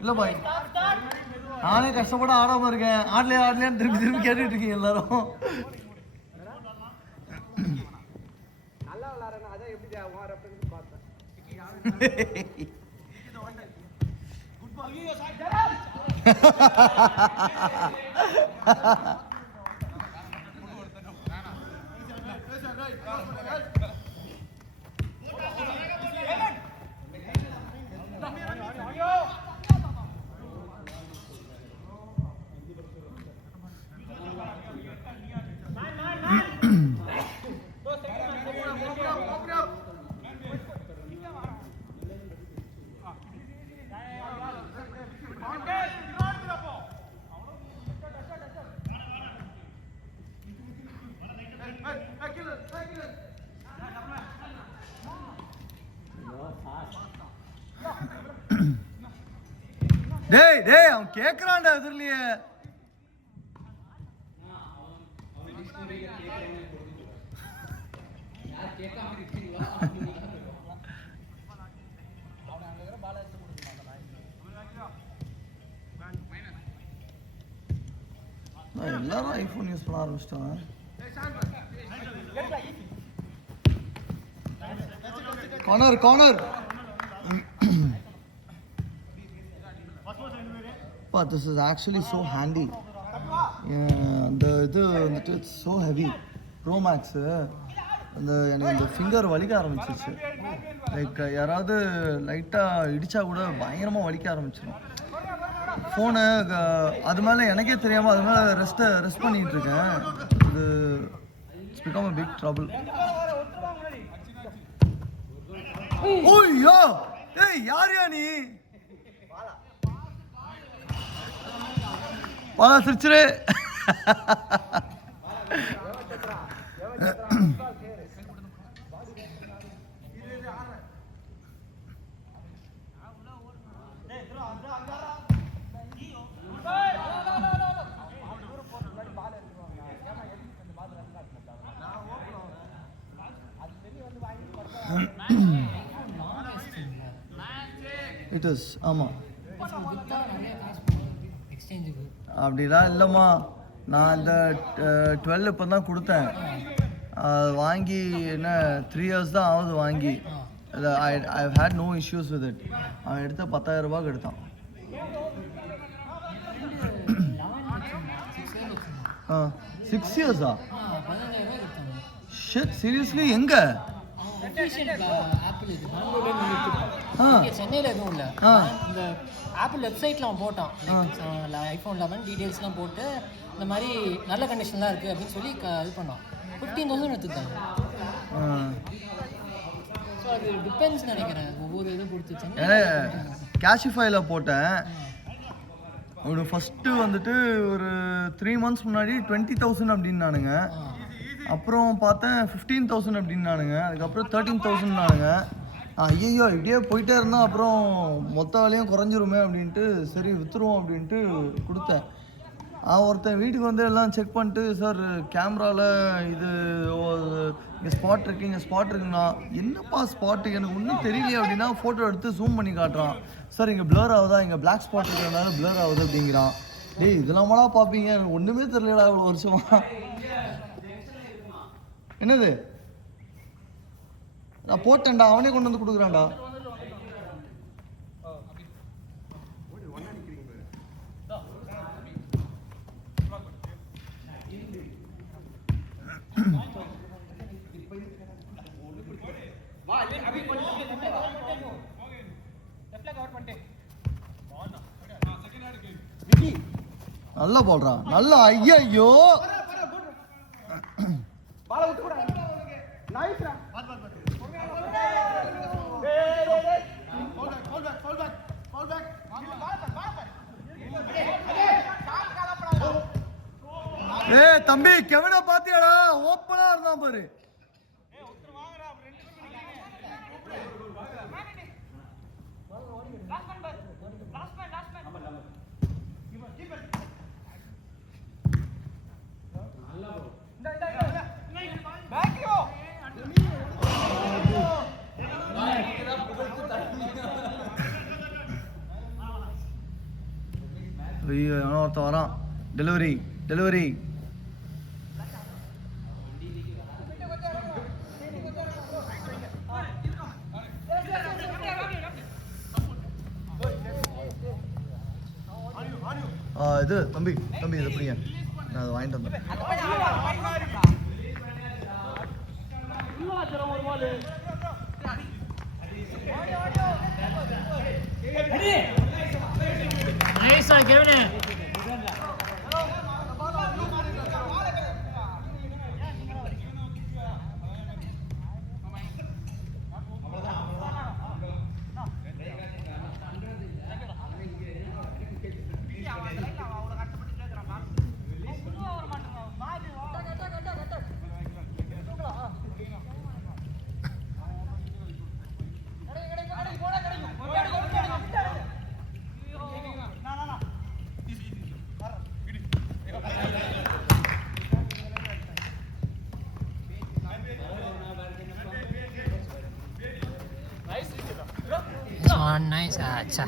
இல்லை பாய், நானே கஷ்டப்பட ஆடாமல் இருக்கேன். ஆடலையான்னு திருப்பி திருப்பி கேட்டுட்டு இருக்கீங்க எல்லாரும். நல்லா விளாட்றேன், அதான் எப்படி பார்த்தேன். டேய் டேய், அவன் கேட்குறான்டா எதிரிலேயே. எல்லாரும் ஐஃபோன் யூஸ் பண்ண ஆரம்பிச்சிட்டாங்க. Corner this is actually so handy. The இது வந்துட்டு it's so heavy. Pro Max அந்த எனக்கு இந்த ஃபிங்கர் வலிக்க ஆரம்பிச்சிருச்சு. லைக் யாராவது லைட்டாக இடித்தா கூட பயங்கரமாக வலிக்க ஆரம்பிச்சிடும் ஃபோனு. அது மேலே எனக்கே தெரியாமல் அது மேலே ரெஸ்ட் பண்ணிகிட்டு இருக்கேன். இது it's become a big trouble. ஓய்யோ, ஏய் யாரையா நீ? வாங்க சிரிச்சிரு. இட் இஸ் ஆமாம். அப்படிலாம் இல்லைம்மா, நான் இந்த 12 இப்போ தான் கொடுத்தேன். வாங்கி என்ன 3 years தான் ஆகுது வாங்கி. I have had no issues with it. அவன் எடுத்த 10,000 ரூபாய்க்கு எடுத்தான். 6 years? Shit, seriously? எங்க? சென்னையில் எதுவும் இல்லை. இந்த ஆப்பிள் வெப்சைட்டில் அவன் போட்டான். ஐஃபோன் 11 டீட்டெயில்ஸ்லாம் போட்டு இந்த மாதிரி நல்ல கண்டிஷன்லாம் இருக்குது அப்படின்னு சொல்லி இது பண்ணான். 15,000 எடுத்துட்டாங்க. ஸோ அது டிபெண்ட்ஸ் நினைக்கிறேன், ஒவ்வொரு இதுவும் கொடுத்துச்சு. கேஷிஃபைல போட்டேன். ஒரு ஃபஸ்ட்டு வந்துட்டு ஒரு 3 months முன்னாடி 20,000 அப்படின்னானுங்க. அப்புறம் பார்த்தேன் 15,000 அப்படின்னானுங்க. அதுக்கப்புறம் 13,000நானுங்க. ஐயோ இப்படியே போயிட்டே இருந்தால் அப்புறம் மொத்த வேலையும் குறைஞ்சிருமே அப்படின்ட்டு சரி விற்றுருவோம் அப்படின்ட்டு கொடுத்தேன். ஒருத்தன் வீட்டுக்கு வந்து எல்லாம் செக் பண்ணிட்டு, சார் கேமராவில் இது இங்கே ஸ்பாட் இருக்குங்கண்ணா. என்னப்பா ஸ்பாட்டு, எனக்கு ஒன்றும் தெரியலையே அப்படின்னா ஃபோட்டோ எடுத்து ஜூம் பண்ணி காட்டுறான். சார் இங்கே ப்ளர் ஆகுதா, இங்கே பிளாக் ஸ்பாட் இருக்கிறதுனால ப்ளர் ஆகுது அப்படிங்கிறான். டேய் இதெல்லாமலா பார்ப்பீங்க, எனக்கு ஒன்றுமே தெரியலடா இவ்வளோ வருஷமா. என்னது நான் போட்டேன்டா, அவனே கொண்டு வந்து கொடுக்குறான்டா. நல்லா போடுறான், நல்லா. ஐயோ தம்பி, கெவினை பாத்தியாடா? ஓப்பனா இருந்தான் பாரு. ஐயோ எவனோ ஒருத்தன் வரான். Delivery delivery. இது தம்பி தம்பி இதை பிடிங்க, நான் அதை வாங்கிட்டு வந்தேன். Nice Kevin. Nice. Acha.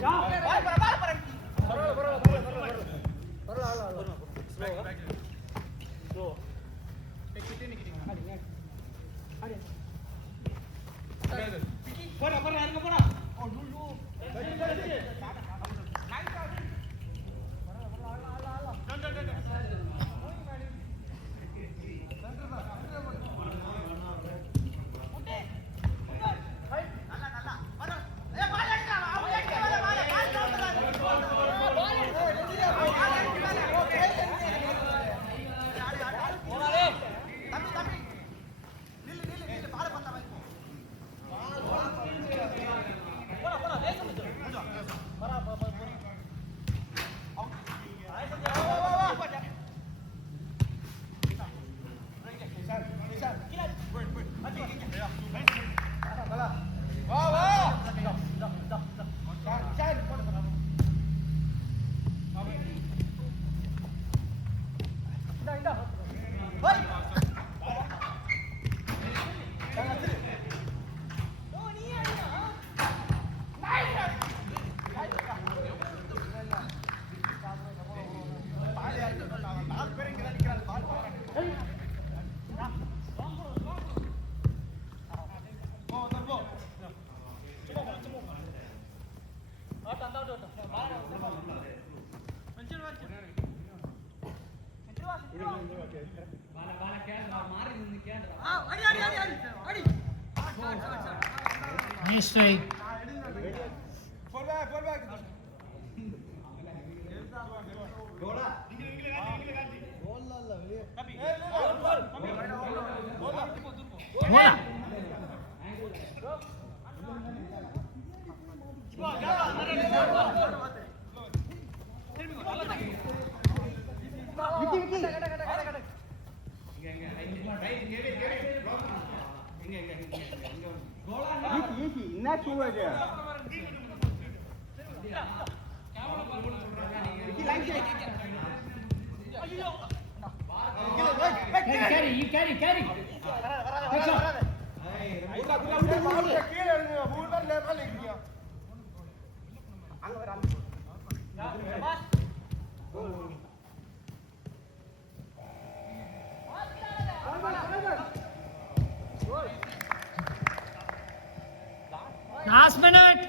Nice strike. Carry. Last minute.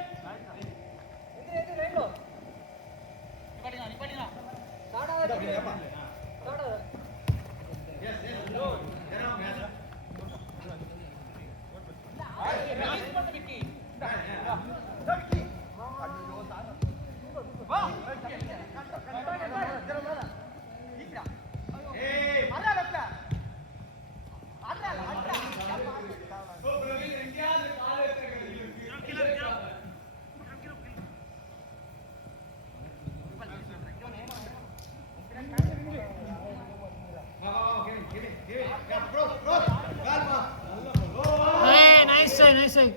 Hey, nice save.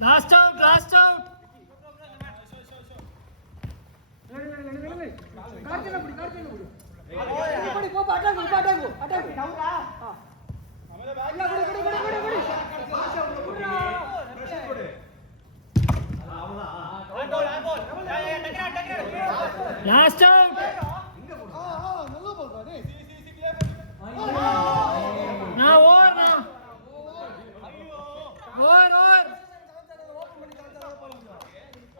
Last out. Last out.